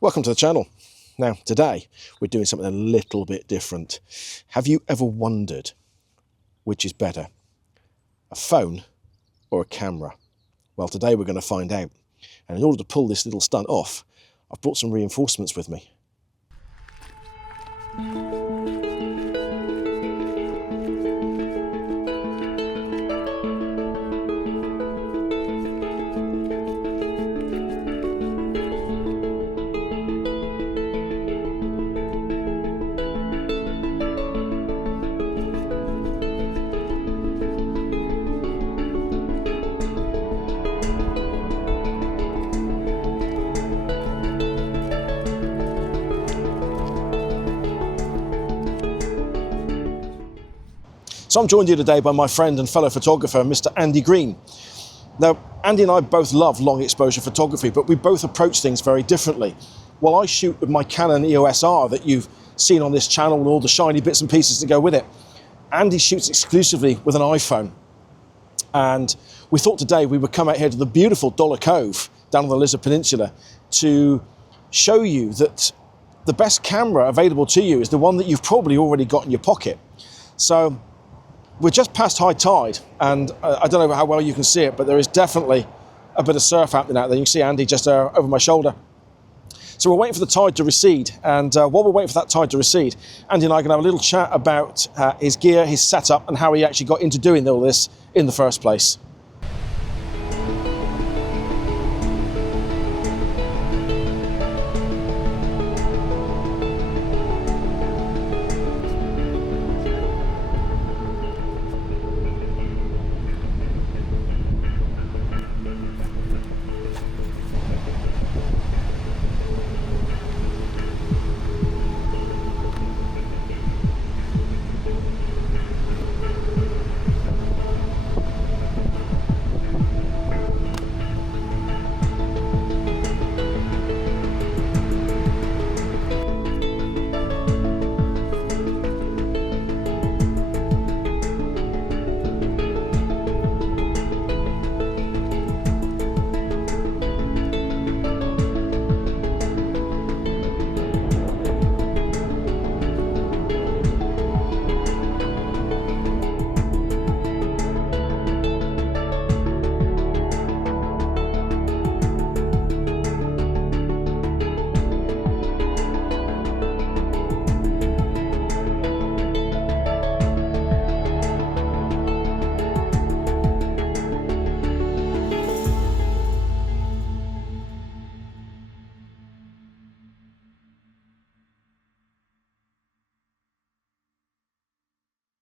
Welcome to the channel. Now today we're doing something a little bit different. Have you ever wondered which is better, a phone or a camera? Well, today we're going to find out, and in order to pull this little stunt off, I've brought some reinforcements with me. So I'm joined here today by my friend and fellow photographer, Mr. Andy Green. Now, Andy and I both love long exposure photography, but we both approach things very differently. While I shoot with my Canon EOS R that you've seen on this channel and all the shiny bits and pieces that go with it, Andy shoots exclusively with an iPhone. And we thought today we would come out here to the beautiful Dollar Cove down on the Lizard Peninsula to show you that the best camera available to you is the one that you've probably already got in your pocket. So we're just past high tide, and I don't know how well you can see it, but there is definitely a bit of surf happening out there. You can see Andy just over my shoulder. So we're waiting for the tide to recede, and while we're waiting for that tide to recede, Andy and I are going to have a little chat about his gear, his setup, and how he actually got into doing all this in the first place.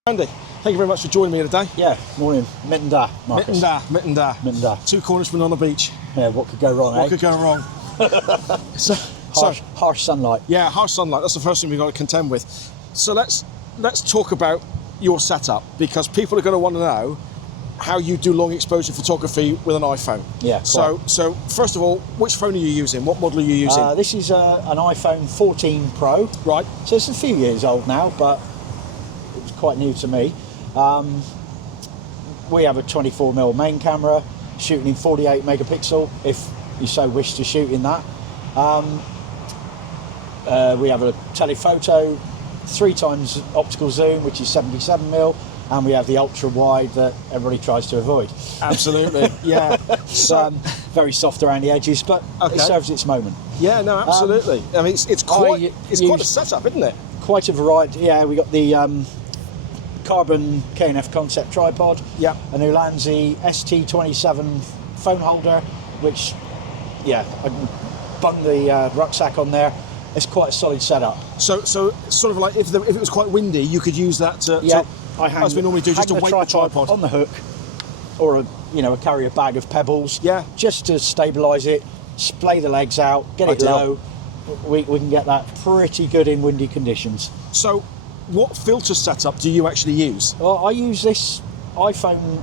Andy, thank you very much for joining me today. Yeah, morning. Mitten da, Marcus. Mitten da. Two cornishmen on the beach. Yeah, what could go wrong, What could go wrong? Harsh sunlight. Yeah, harsh sunlight. That's the first thing we've got to contend with. So let's talk about your setup, because people are going to want to know how you do long exposure photography with an iPhone. Yeah. So first of all, which phone are you using? What model are you using? This is an iPhone 14 Pro. Right. So it's a few years old now, but it was quite new to me. We have a 24mm main camera, shooting in 48 megapixel, if you so wish to shoot in that. We have a telephoto, 3x optical zoom, which is 77mm, and we have the ultra wide that everybody tries to avoid. Absolutely, yeah. So, very soft around the edges, but it serves its moment. Yeah, no, absolutely. I mean, it's quite a setup, isn't it? Quite a variety. Yeah, we got the carbon K&F concept tripod. Yeah. A new Lanzi ST27 phone holder, which, yeah, I can bung the rucksack on there. It's quite a solid setup. So sort of like if it was quite windy, you could use that to as we normally do, just to weight the tripod on the hook, or a carrier bag of pebbles. Yeah. Just to stabilise it, splay the legs out, get it low. We can get that pretty good in windy conditions. So, what filter setup do you actually use? Well, I use this iPhone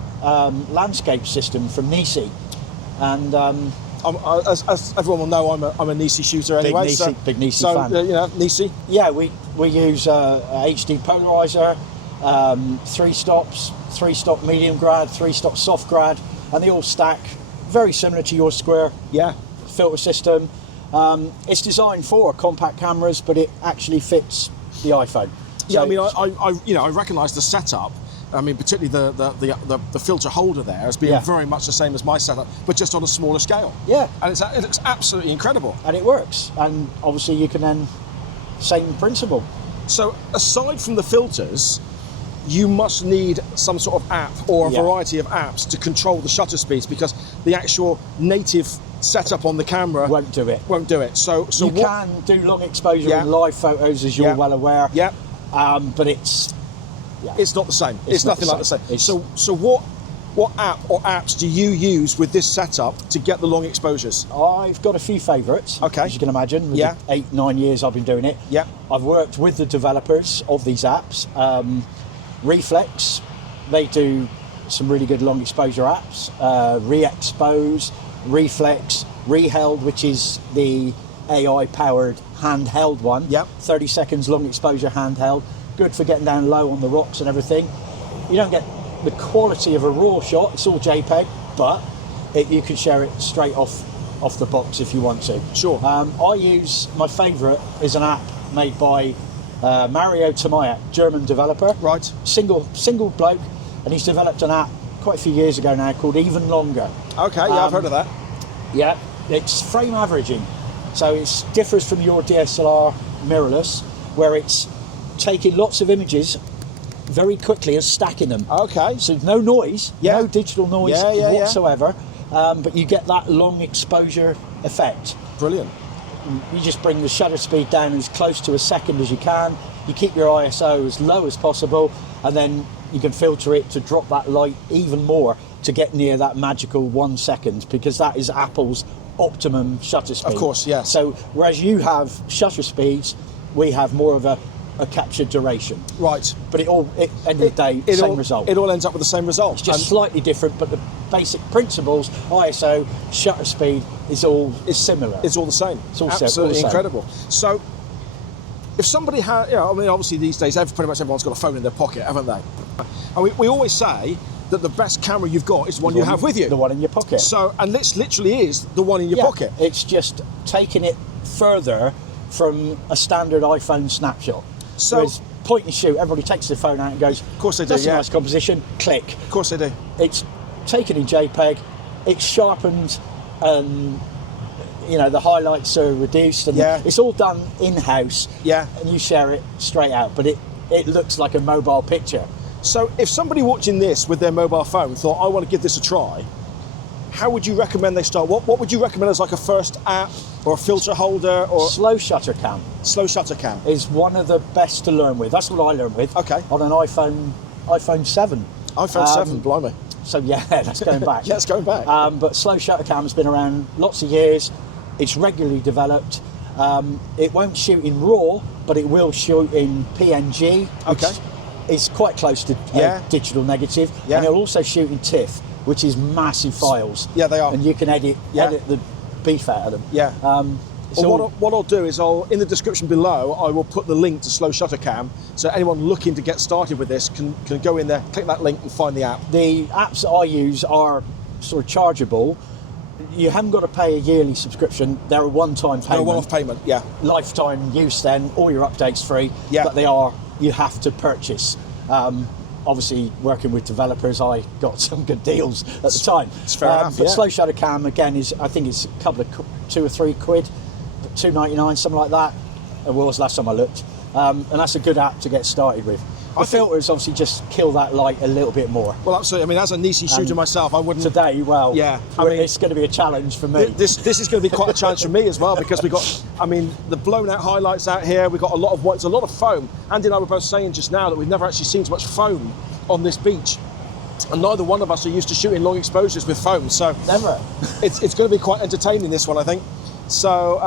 landscape system from NiSi, and as everyone will know, I'm a NiSi shooter anyway. Big NiSi fan. NiSi. Yeah, we use a HD polarizer, 3 stops, 3-stop medium grad, 3-stop soft grad, and they all stack very similar to your square filter system. It's designed for compact cameras, but it actually fits the iPhone. Yeah, I mean, I recognise the setup. I mean, particularly the filter holder there as being very much the same as my setup, but just on a smaller scale. Yeah. And it looks absolutely incredible. And it works. And obviously you can then, same principle. So aside from the filters, you must need some sort of app or a variety of apps to control the shutter speeds, because the actual native setup on the camera won't do it. Won't do it. So you can do long exposure in live photos, as you're well aware. Yeah. But it's not the same. It's nothing like the same. So what app or apps do you use with this setup to get the long exposures? I've got a few favourites, as you can imagine, with the 8-9 years I've been doing it. Yeah. I've worked with the developers of these apps. Reflex, they do some really good long exposure apps. Re-Expose, Reflex, Reheld, which is the AI powered handheld one. Yep. 30 seconds long exposure handheld. Good for getting down low on the rocks and everything. You don't get the quality of a raw shot, it's all JPEG, but you can share it straight off the box if you want to. Sure. I use, my favourite is an app made by Mario Tamayak, German developer. Right. Single bloke, and he's developed an app quite a few years ago now called Even Longer. Okay, I've heard of that. Yeah, it's frame averaging. So it differs from your DSLR mirrorless, where it's taking lots of images very quickly and stacking them. Okay. So no noise, no digital noise whatsoever, but you get that long exposure effect. Brilliant. You just bring the shutter speed down as close to a second as you can. You keep your ISO as low as possible, and then you can filter it to drop that light even more to get near that magical 1 second, because that is Apple's optimum shutter speed. Of course, yes. So whereas you have shutter speeds, we have more of a captured duration. Right. But end of the day, same result. It all ends up with the same result. It's just slightly different, but the basic principles, ISO, shutter speed, is similar. It's all the same. It's all absolutely same. Incredible. So, if somebody had, I mean, obviously these days, pretty much everyone's got a phone in their pocket, haven't they? And we always say that the best camera you've got is the one you have with you. The one in your pocket. So, and this literally is the one in your pocket. It's just taking it further from a standard iPhone snapshot. So, whereas point and shoot, everybody takes their phone out and goes, of course they do, that's a nice composition, click. Of course they do. It's taken in JPEG, it's sharpened, and the highlights are reduced, and it's all done in-house, and you share it straight out, but it looks like a mobile picture. So if somebody watching this with their mobile phone thought, I want to give this a try, how would you recommend they start? What would you recommend as like a first app or a filter holder? Or slow shutter cam. Slow shutter cam is one of the best to learn with. That's what I learned with. Okay. On an iPhone 7. iPhone 7, blimey. So that's going back. It's going back. But slow shutter cam has been around lots of years. It's regularly developed. It won't shoot in RAW, but it will shoot in PNG. Okay. It's quite close to digital negative, and it'll also shoot in TIFF, which is massive files. Yeah, they are. And you can edit the beef out of them. Yeah. What I'll do is in the description below, I will put the link to Slow Shutter Cam, so anyone looking to get started with this can go in there, click that link and find the app. The apps that I use are sort of chargeable. You haven't got to pay a yearly subscription. They're a one-time payment. They're a one-off payment, yeah. Lifetime use then, all your updates free, but you have to purchase. Obviously, working with developers, I got some good deals at the time. It's fair enough, But Slow Shutter Cam, again, I think it's a couple of £2 or £3, $2.99, something like that. It was last time I looked. And that's a good app to get started with. The filters obviously just kill that light a little bit more. Well, absolutely. I mean, as a NiSi shooter myself, I wouldn't... Today, it's going to be a challenge for me. This is going to be quite a challenge for me as well, because we've got, the blown out highlights out here. We've got a lot of foam. Andy and I were both saying just now that we've never actually seen so much foam on this beach. And neither one of us are used to shooting long exposures with foam. So never. It's going to be quite entertaining, this one, I think. So...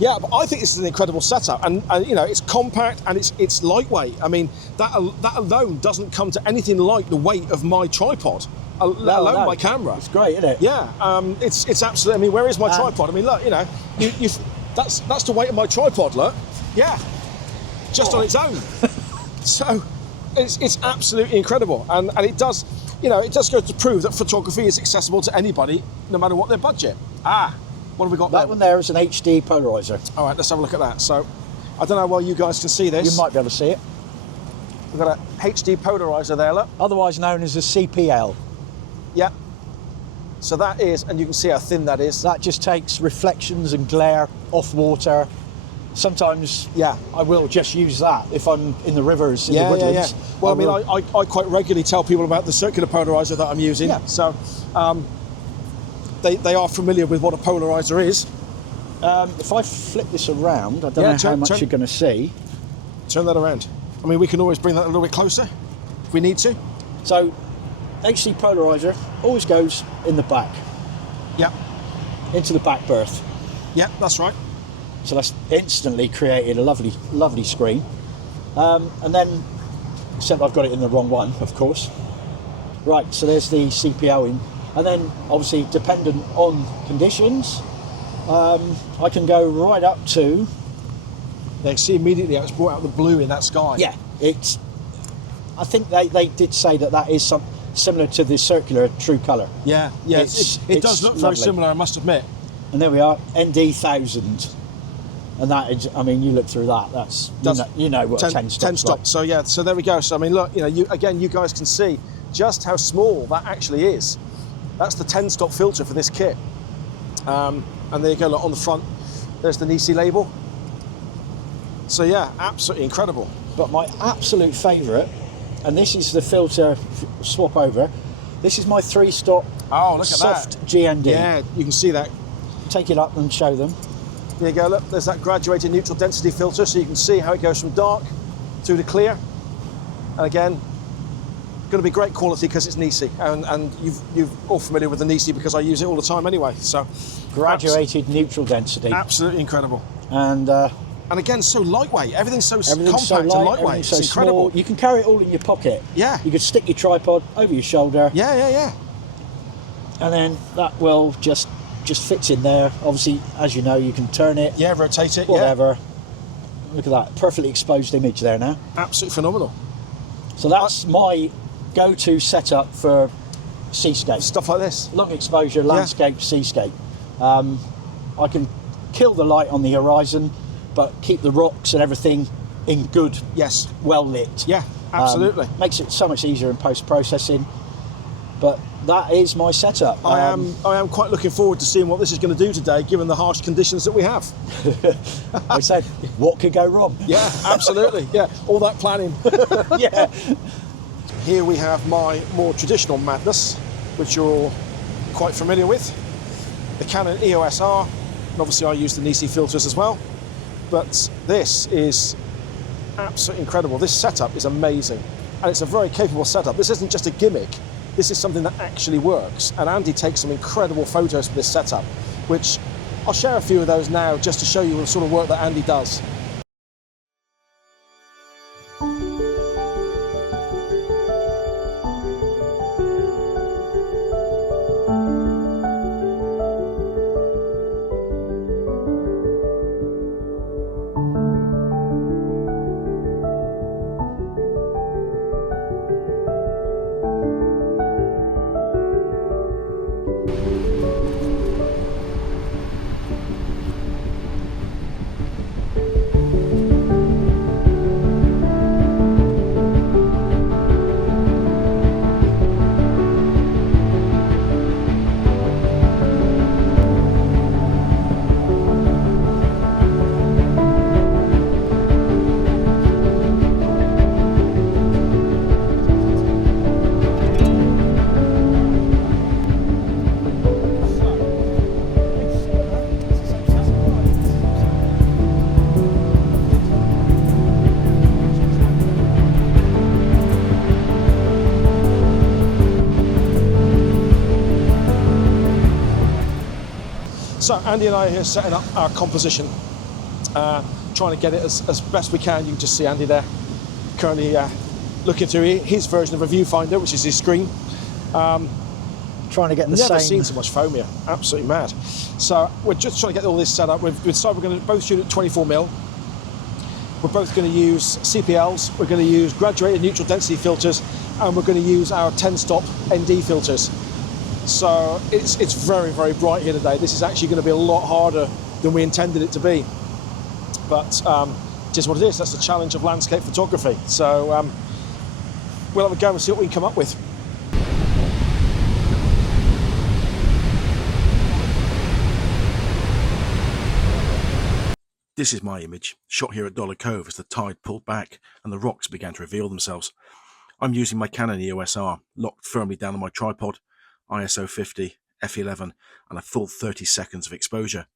but I think this is an incredible setup, and it's compact and it's lightweight. I mean, that alone doesn't come to anything like the weight of my tripod, let alone my camera. It's great, isn't it? Yeah, it's absolutely. I mean, where is my tripod? I mean, look, that's the weight of my tripod. Look, just on its own. So it's absolutely incredible, and it does go to prove that photography is accessible to anybody, no matter what their budget. What have we got That there? one there is an HD polarizer. All right, let's have a look at that. So, I don't know how well you guys can see this. You might be able to see it. We've got a HD polarizer there, look. Otherwise known as a CPL. Yeah. So that is, and you can see how thin that is. That just takes reflections and glare off water. Sometimes, Yeah. I will just use that if I'm in the rivers, in the woodlands. Well, will- I quite regularly tell people about the circular polarizer that I'm using. Yeah. So they are familiar with what a polarizer is. If I flip this around, I don't know how turn- much turn- you're going to see. Turn that around. I mean, we can always bring that a little bit closer if we need to. So, HD polarizer always goes in the back, Yeah. into the back berth. Yeah, that's right. So that's instantly created a lovely, lovely screen. And then, except I've got it in the wrong one, of course. Right, so there's the CPL in. And then, obviously, dependent on conditions, I can go right up to... They see immediately how it's brought out the blue in that sky. Yeah, it's... I think they did say that is similar to the circular true colour. Yeah, yeah. It does look very lovely. similar, I must admit. And there we are, ND1000. And that is, I mean, you look through that, you know what 10 stops 10 stop. like. So yeah, so there we go. So I mean, look, you guys can see just how small that actually is. That's the 10 stop filter for this kit. And there you go, look, on the front, there's the NiSi label. So yeah, absolutely incredible. But my absolute favourite, and this is the filter swap over, this is my 3-stop Oh, look at soft that. GND. Yeah, you can see that. Take it up and show them. There you go, look, there's that graduated neutral density filter, so you can see how it goes from dark through to clear. And again, going to be great quality because it's NiSi, and you're all familiar with the NiSi because I use it all the time anyway. So Graduated neutral density. absolutely incredible. And And again, so lightweight. Everything's so everything's compact so light, and lightweight. everything's so It's incredible. small. You can carry it all in your pocket. Yeah. You could stick your tripod over your shoulder, Yeah. and then that will just fits in there. Obviously, as you know, you can turn it, Yeah, rotate it. whatever. Look at that, perfectly exposed image there now. Yeah, absolutely phenomenal. So that's my go-to setup for seascape. Stuff like this. Long exposure, landscape, seascape. I can kill the light on the horizon, but keep the rocks and everything in good, Yes. well lit. Yeah, absolutely. Makes it so much easier in post-processing. But that is my setup. I am quite looking forward to seeing what this is going to do today, given the harsh conditions that we have. I said, what could go wrong? Yeah, absolutely. Yeah, all that planning. Yeah. Here we have my more traditional madness, which you're all quite familiar with. The Canon EOS R, and obviously I use the NiSi filters as well. But this is absolutely incredible. This setup is amazing, and it's a very capable setup. This isn't just a gimmick. This is something that actually works. And Andy takes some incredible photos for this setup, which I'll share a few of those now just to show you the sort of work that Andy does. So Andy and I are here setting up our composition, trying to get it as best we can. You can just see Andy there, currently looking through his version of a viewfinder, which is his screen. Trying to get the Never same. seen so much foam here, absolutely mad. So we're just trying to get all this set up. We've decided we're going to both shoot at 24mm. We're both going to use CPLs, we're going to use graduated neutral density filters, and we're going to use our 10-stop ND filters. So it's very, very bright here today. This is actually going to be a lot harder than we intended it to be. But just what it is, that's the challenge of landscape photography. So we'll have a go and see what we can come up with. This is my image, shot here at Dollar Cove as the tide pulled back and the rocks began to reveal themselves. I'm using my Canon EOS R, locked firmly down on my tripod, ISO 50, f11 and a full 30 seconds of exposure.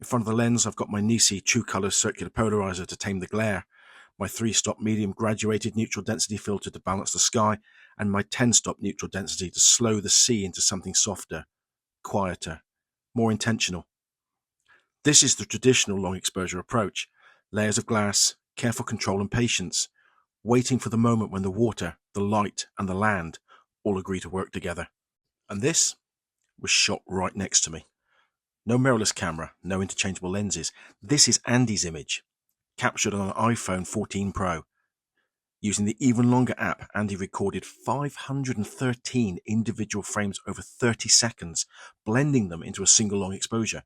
In front of the lens I've got my NiSi True Color circular polarizer to tame the glare, my 3-stop medium graduated neutral density filter to balance the sky, and my 10-stop neutral density to slow the sea into something softer, quieter, more intentional. This is the traditional long exposure approach, layers of glass, careful control and patience, waiting for the moment when the water, the light and the land all agree to work together. And this was shot right next to me. No mirrorless camera, no interchangeable lenses. This is Andy's image, captured on an iPhone 14 Pro. Using the Even Longer app, Andy recorded 513 individual frames over 30 seconds, blending them into a single long exposure.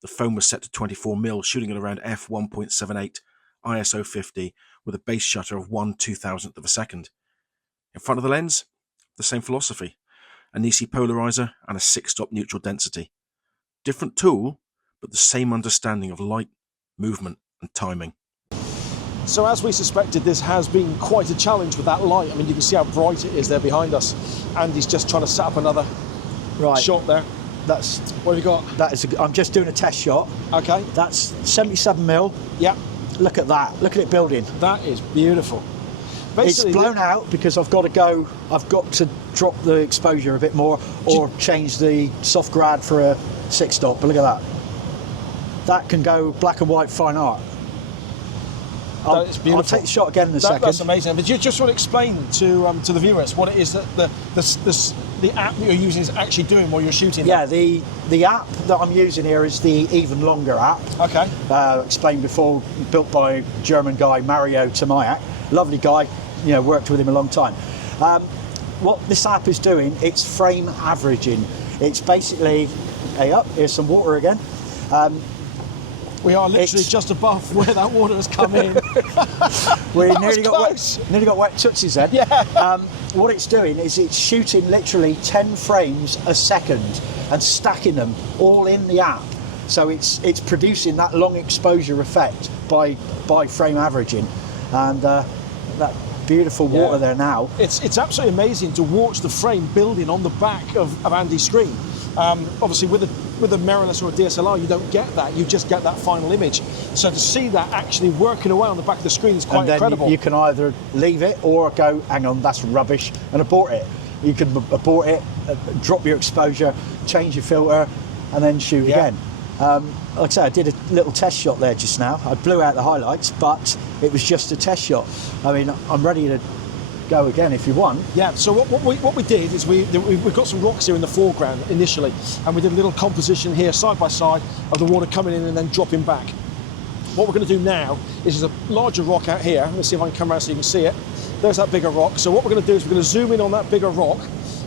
The phone was set to 24mm, shooting at around f1.78, ISO 50, with a base shutter of 1/2000th of a second. In front of the lens, the same philosophy, a NiSi polarizer and a 6-stop neutral density. Different tool, but the same understanding of light, movement and timing. So as we suspected, this has been quite a challenge with that light. I mean, you can see how bright it is there behind us. Andy's just trying to set up another shot there. That's what have you got? that is. I'm just doing a test shot. Okay. That's 77mm. Yeah. Look at that. Look at it building. That is beautiful. Basically, it's blown out because I've got to drop the exposure a bit more or change the soft grad for a 6-stop. But look at that. That can go black and white fine art. That is beautiful. I'll take the shot again in a second. That's amazing. But you just want to explain to the viewers what it is that the app that you're using is actually doing while you're shooting. Yeah, the app that I'm using here is the Even Longer app. Okay. Explained before, built by a German guy, Mario Tamayak. Lovely guy, you know, worked with him a long time. What this app is doing, it's frame averaging. It's basically, here's some water again. We are literally just above where that water has come in. We nearly got wet tootsies then. Yeah. What it's doing is it's shooting literally 10 frames a second and stacking them all in the app. So it's producing that long exposure effect by frame averaging, and that beautiful water there now. It's absolutely amazing to watch the frame building on the back of Andy's screen. Obviously with a mirrorless or a DSLR you don't get that, you just get that final image. So to see that actually working away on the back of the screen is quite incredible. You can either leave it or go, hang on, that's rubbish, and abort it. You can abort it, drop your exposure, change your filter, and then shoot again. Like I say, I did a little test shot there just now. I blew out the highlights, but it was just a test shot. I mean, I'm ready to go again if you want. Yeah, so what we did is we've got some rocks here in the foreground initially, and we did a little composition here side by side of the water coming in and then dropping back. What we're going to do now is there's a larger rock out here. Let's see if I can come around so you can see it. There's that bigger rock. So what we're going to do is we're going to zoom in on that bigger rock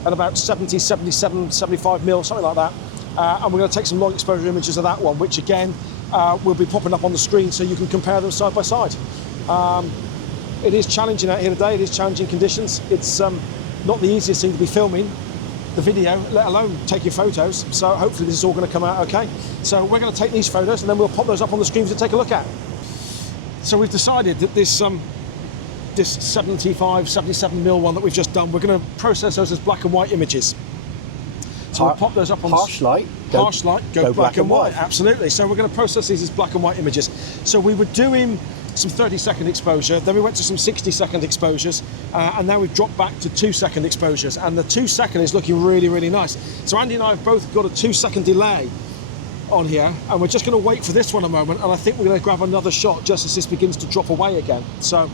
at about 70, 77, 75 mil, something like that. And we're going to take some long exposure images of that one, which again will be popping up on the screen so you can compare them side by side. It is challenging out here today, it is challenging conditions. It's not the easiest thing to be filming the video, let alone take your photos. So hopefully this is all going to come out okay. So we're going to take these photos and then we'll pop those up on the screen to take a look at. So we've decided that this 75, 77 mil one that we've just done, we're going to process those as black and white images. So we'll pop those up on harsh light, go black and white. Absolutely. So we're going to process these as black and white images. So we were doing some 30-second exposure, then we went to some 60-second exposures, and now we've dropped back to 2-second exposures, and the 2-second is looking really, really nice. So Andy and I have both got a 2-second delay on here, and we're just going to wait for this one a moment, and I think we're going to grab another shot just as this begins to drop away again. So,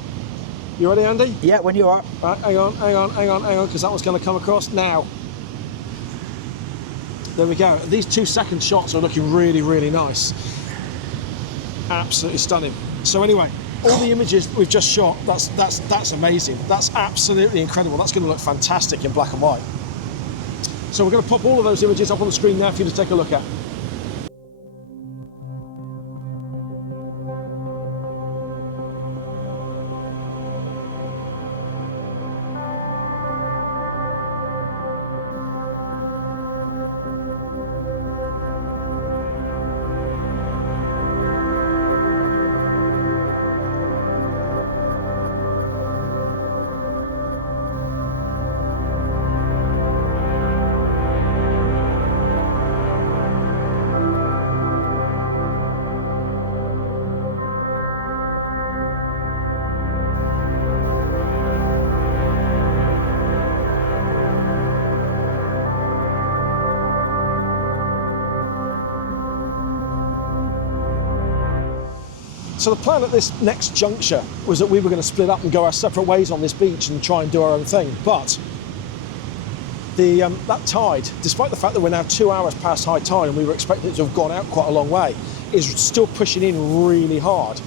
you ready, Andy? Yeah, when you are. Right, hang on, because that one's going to come across now. There we go. These 2-second shots are looking really, really nice. Absolutely stunning. So anyway, all the images we've just shot, that's amazing. That's absolutely incredible. That's going to look fantastic in black and white. So we're going to pop all of those images up on the screen now for you to take a look at. So the plan at this next juncture was that we were going to split up and go our separate ways on this beach and try and do our own thing. But that tide, despite the fact that we're now 2 hours past high tide and we were expecting it to have gone out quite a long way, is still pushing in really hard.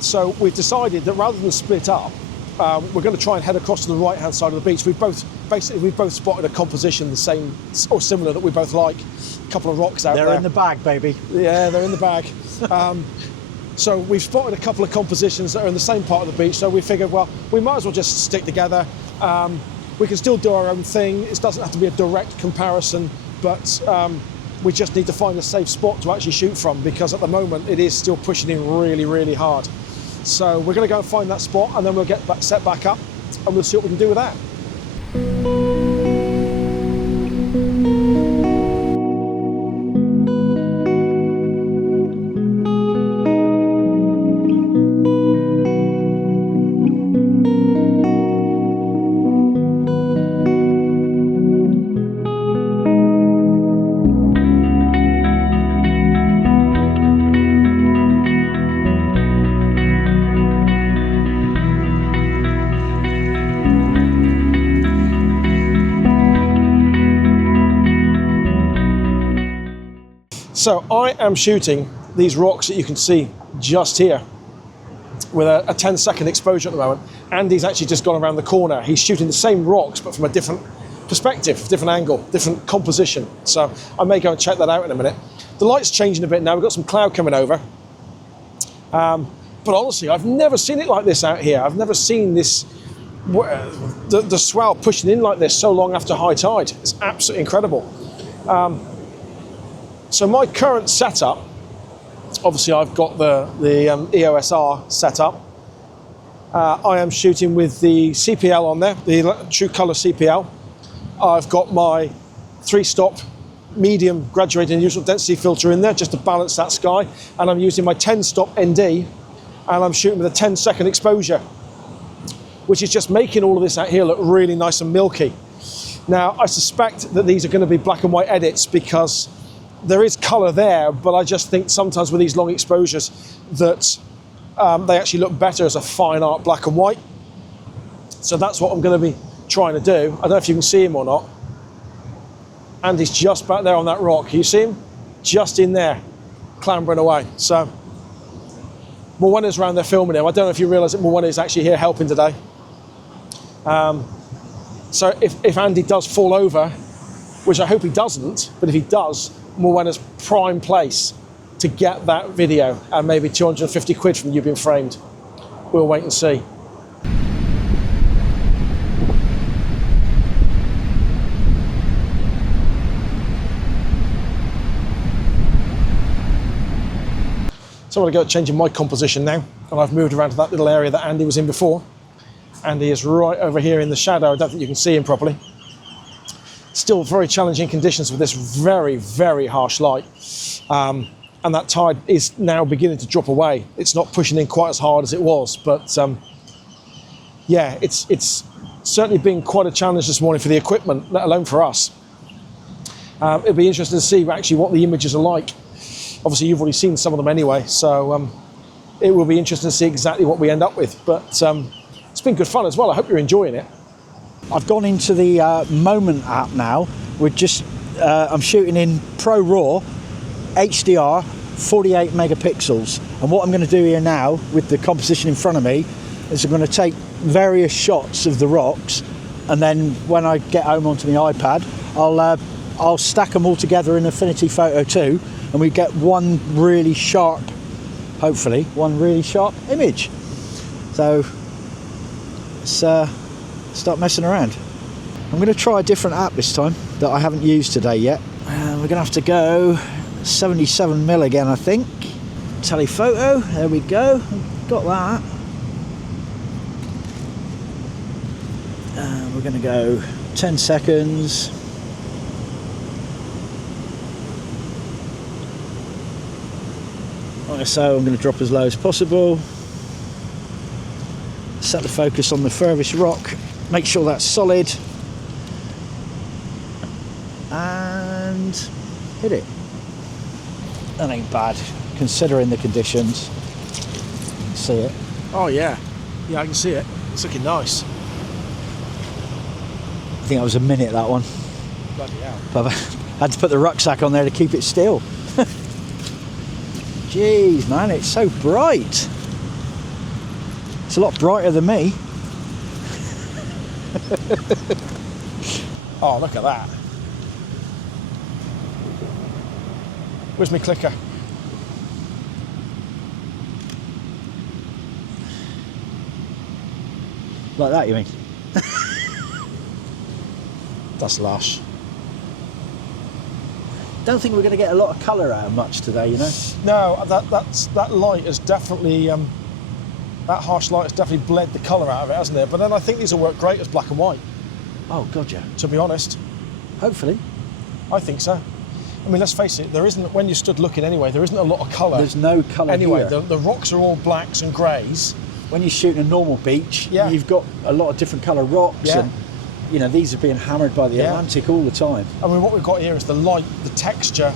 So we've decided that rather than split up, we're going to try and head across to the right-hand side of the beach. We've both spotted a composition the same or similar that we both like. A couple of rocks out there. They're in the bag, baby. Yeah, they're in the bag. So we've spotted a couple of compositions that are in the same part of the beach, so we figured, well, we might as well just stick together. We can still do our own thing. It doesn't have to be a direct comparison, but we just need to find a safe spot to actually shoot from, because at the moment it is still pushing in really, really hard. So we're going to go and find that spot, and then we'll get set back up and we'll see what we can do with that. So I am shooting these rocks that you can see just here with a 10-second exposure at the moment. Andy's actually just gone around the corner. He's shooting the same rocks, but from a different perspective, different angle, different composition. So I may go and check that out in a minute. The light's changing a bit now. We've got some cloud coming over. But honestly, I've never seen it like this out here. I've never seen this, the swell pushing in like this so long after high tide. It's absolutely incredible. So my current setup, obviously I've got the EOS R set up. I am shooting with the CPL on there, the True Color CPL. I've got my 3-stop medium graduated unusual density filter in there just to balance that sky, and I'm using my 10-stop ND, and I'm shooting with a 10-second exposure, which is just making all of this out here look really nice and milky. Now I suspect that these are going to be black and white edits because there is colour there, but I just think sometimes with these long exposures that they actually look better as a fine art black and white. So that's what I'm going to be trying to do. I don't know if you can see him or not. Andy's just back there on that rock. Can you see him? Just in there, clambering away. So Morwenna's around there filming him. I don't know if you realise that Morwenna is actually here helping today. So if Andy does fall over, which I hope he doesn't, but if he does, Morwenna's prime place to get that video and maybe 250 quid from you being framed. We'll wait and see. So I'm going to go changing my composition now, and I've moved around to that little area that Andy was in before. Andy is right over here in the shadow. I don't think you can see him properly. Still very challenging conditions with this very, very harsh light. And that tide is now beginning to drop away. It's not pushing in quite as hard as it was, but yeah, it's certainly been quite a challenge this morning for the equipment, let alone for us. It'll be interesting to see actually what the images are like. Obviously, you've already seen some of them anyway, so it will be interesting to see exactly what we end up with. But it's been good fun as well. I hope you're enjoying it. I've gone into the Moment app now. I'm shooting in Pro Raw, HDR, 48 megapixels. And what I'm going to do here now with the composition in front of me is I'm going to take various shots of the rocks, and then when I get home onto my iPad, I'll I'll stack them all together in Affinity Photo 2 and we get one really sharp, hopefully, one really sharp image. So let's start messing around. I'm going to try a different app this time that I haven't used today yet. We're going to have to go 77mm again, I think. Telephoto, there we go, got that. We're going to go 10 seconds. ISO I'm going to drop as low as possible. Set the focus on the furthest rock, make sure that's solid, and hit it. That ain't bad considering the conditions. See it? Oh yeah, yeah, I can see it. It's looking nice. I think that was a minute, that one. Bloody hell. But I had to put the rucksack on there to keep it still. Jeez, man, it's so bright. It's a lot brighter than me. Oh, look at that. Where's my clicker? Like that, you mean? That's lush. Don't think we're going to get a lot of colour out of much today, you know? No, that light has definitely, that harsh light has definitely bled the colour out of it, hasn't it? But then I think these will work great as black and white. Oh, God, yeah. To be honest. Hopefully. I think so. I mean, let's face it, there isn't, when you stood looking anyway, there isn't a lot of colour. There's no colour anyway, here. the rocks are all blacks and greys. When you're shooting a normal beach, yeah, you've got a lot of different colour rocks, yeah, and you know, these are being hammered by the Atlantic all the time. I mean, what we've got here is the light, the texture,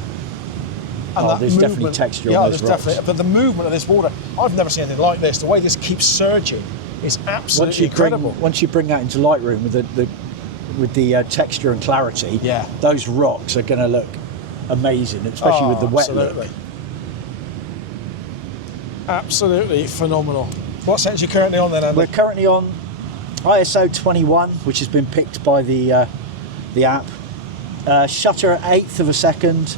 and that there's movement. Definitely texture yeah, on those there's rocks. definitely, but the movement of this water, I've never seen anything like this. The way this keeps surging is absolutely incredible. Once you bring that into Lightroom with the texture and clarity, yeah, those rocks are going to look amazing, especially with the wet absolutely. look. Absolutely phenomenal. What setting are you currently on then, Andy? We're currently on ISO 21, which has been picked by the app. Shutter at 1/8 of a second.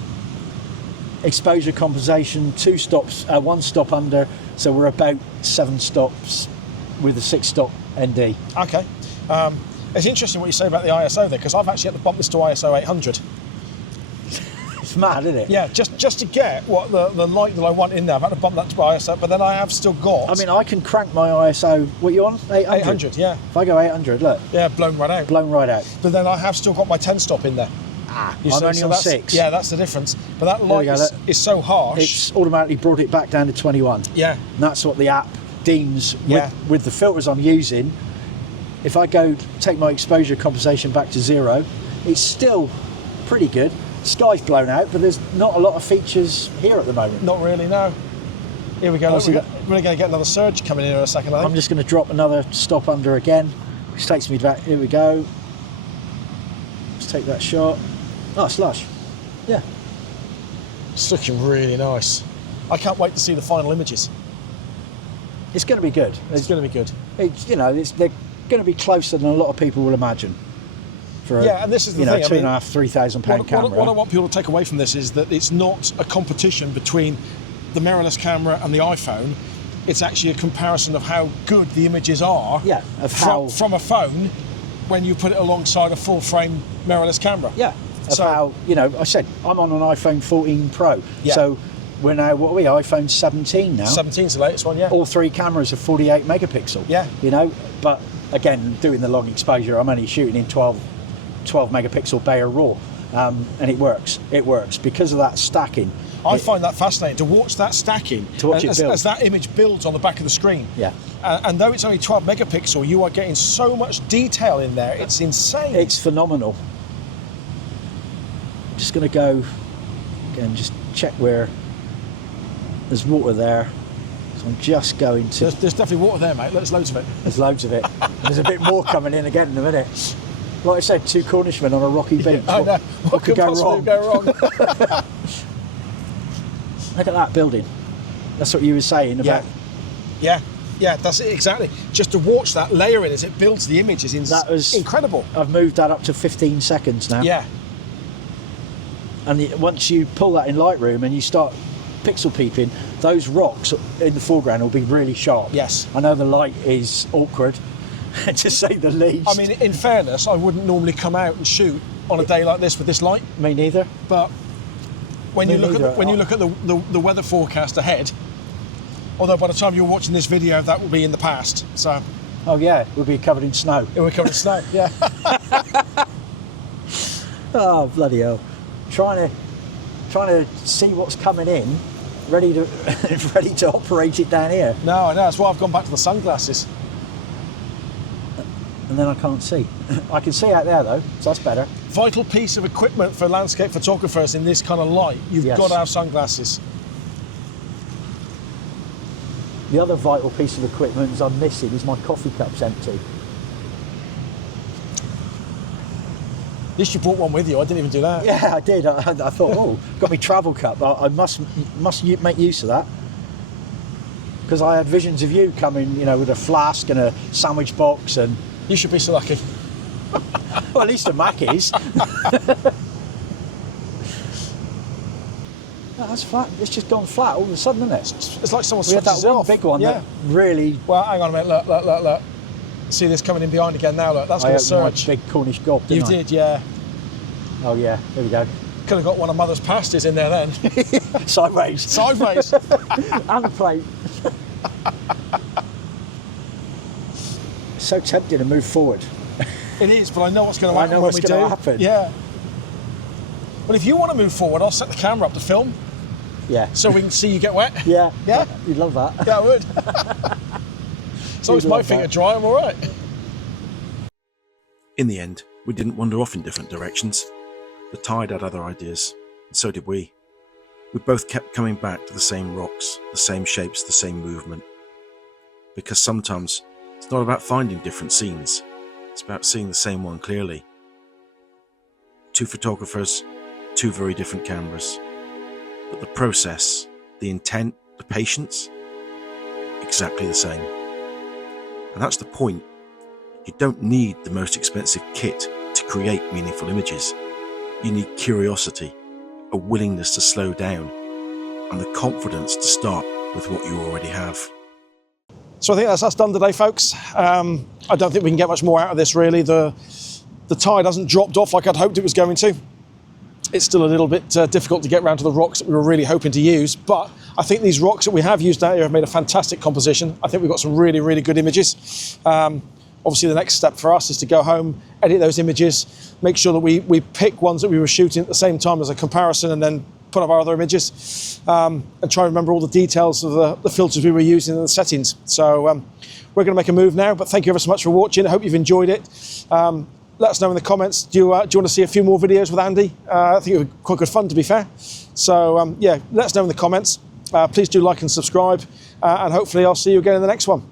Exposure compensation 2 stops, 1 stop under. So we're about 7 stops with a 6-stop ND. Okay. It's interesting what you say about the ISO there, because I've actually had to bump this to ISO 800. It's mad, isn't it? Yeah, just to get what the light that I want in there, I've had to bump that to ISO, but then I have still got... I mean, I can crank my ISO, what are you on? 800? 800, yeah. If I go 800, look. Yeah, blown right out. Blown right out. But then I have still got my 10-stop in there. I'm only on 6. Yeah, that's the difference. But that light is so harsh. It's automatically brought it back down to 21. Yeah. And that's what the app deems Yeah. with the filters I'm using. If I go take my exposure compensation back to 0, it's still pretty good. Sky's blown out, but there's not a lot of features here at the moment. Not really, no. Here we go. Look, we're going to get another surge coming in a second, I think. I'm just going to drop another stop under again, which takes me back. Here we go. Let's take that shot. Oh, it's lush. Yeah. It's looking really nice. I can't wait to see the final images. It's going to be good. It's going to be good. It's, you know, they're going to be closer than a lot of people will imagine. For yeah, and this is the thing. £2,500–3,000 camera. What I want people to take away from this is that it's not a competition between the mirrorless camera and the iPhone. It's actually a comparison of how good the images are. Yeah, from a phone when you put it alongside a full-frame mirrorless camera. Yeah, how, you know, I said I'm on an iPhone 14 Pro. Yeah. So we're now, what are we, iPhone 17 now? 17's the latest one, yeah. All 3 cameras are 48 megapixel. Yeah. You know, but again, doing the long exposure, I'm only shooting in 12 megapixel Bayer RAW, and it works. It works because of that stacking. I find that fascinating to watch that stacking, to watch it build. As that image builds on the back of the screen. Yeah. And though it's only 12 megapixel, you are getting so much detail in there. It's insane. It's phenomenal. Just going to go again, just check where there's water there. So I'm just going to. There's definitely water there, mate. There's loads of it. There's loads of it. There's a bit more coming in again in a minute. Like I said, 2 Cornishmen on a rocky beach. I know. What could go wrong? Look at that building. That's what you were saying about. Yeah, that's it, exactly. Just to watch that layering as it builds the image is incredible. I've moved that up to 15 seconds now. Yeah. And once you pull that in Lightroom and you start pixel peeping, those rocks in the foreground will be really sharp. Yes. I know the light is awkward, to say the least. I mean, in fairness, I wouldn't normally come out and shoot on a day like this with this light. Me neither. But when you look at the weather forecast ahead, although by the time you're watching this video, that will be in the past. So. Oh yeah, we'll be covered in snow. It will covered in snow. Yeah. Oh bloody hell! Trying to see what's coming in, ready to operate it down here. No, I know. That's why I've gone back to the sunglasses. And then I can't see. I can see out there though, so that's better. Vital piece of equipment for landscape photographers in this kind of light. You've got to have sunglasses. The other vital piece of equipment I'm missing is my coffee cup's empty. At least you brought one with you. I didn't even do that. Yeah, I did. I thought, oh, got my travel cup. I must make use of that. Because I had visions of you coming, you know, with a flask and a sandwich box and... You should be so lucky. Well, at least a Mackey's. Oh, that's flat. It's just gone flat all of a sudden, isn't it? It's like someone We had that switches it one off. big one that really... Well, hang on a minute. Look. See this coming in behind again now, look. That's going to surge. My big Cornish gob, didn't I? You did, yeah. Oh, yeah. There we go. Could have got one of Mother's pasties in there then. Sideways. Sideways. And a plate. So tempting to move forward. It is, but I know what's going to happen. I know what's going to happen. Yeah. Well, if you want to move forward, I'll set the camera up to film. Yeah. So we can see you get wet. Yeah. Yeah? You'd love that. Yeah, I would. As long as my feet are dry, I'm all right. In the end, we didn't wander off in different directions. The tide had other ideas, and so did we. We both kept coming back to the same rocks, the same shapes, the same movement. Because sometimes it's not about finding different scenes, it's about seeing the same one clearly. Two photographers, two very different cameras. But the process, the intent, the patience, exactly the same. And that's the point. You don't need the most expensive kit to create meaningful images. You need curiosity, a willingness to slow down, and the confidence to start with what you already have. So I think that's us done today, folks. I don't think we can get much more out of this, really. The tide hasn't dropped off like I'd hoped it was going to. It's still a little bit difficult to get around to the rocks that we were really hoping to use, but I think these rocks that we have used out here have made a fantastic composition. I think we've got some really, really good images. Obviously, the next step for us is to go home, edit those images, make sure that we pick ones that we were shooting at the same time as a comparison, and then put up our other images, and try and remember all the details of the filters we were using and the settings. So we're going to make a move now, but thank you ever so much for watching. I hope you've enjoyed it. Let us know in the comments, do you want to see a few more videos with Andy? I think it would be quite good fun, to be fair. So yeah, let us know in the comments. Please do like and subscribe, and hopefully I'll see you again in the next one.